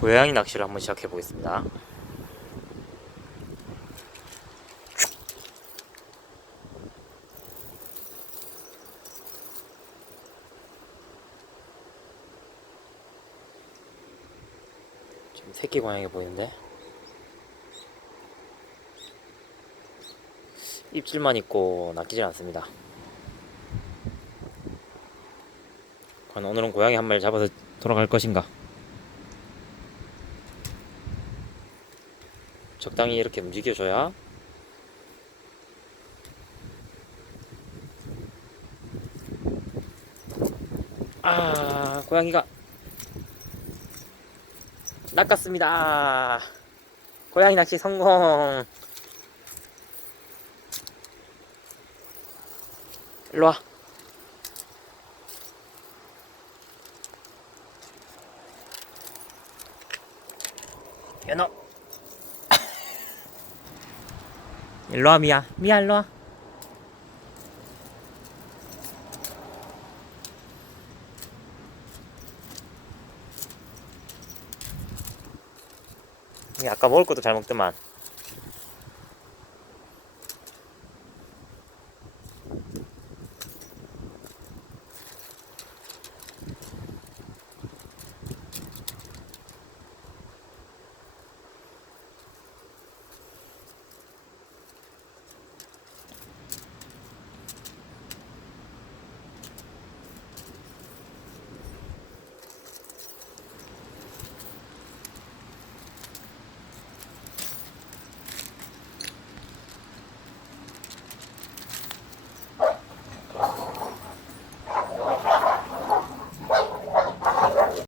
고양이 낚시를 한번 시작해 보겠습니다. 지금 새끼 고양이 보이는데 입질만 있고 낚이질 않습니다. 과연 오늘은 고양이 한 마리 잡아서 돌아갈 것인가? 적당히 이렇게 움직여줘야 고양이가 낚았습니다. 고양이 낚시 성공. 일로와. 연어. 일로와 미야. 미야 일로와. 아까 먹을 것도 잘 먹더만.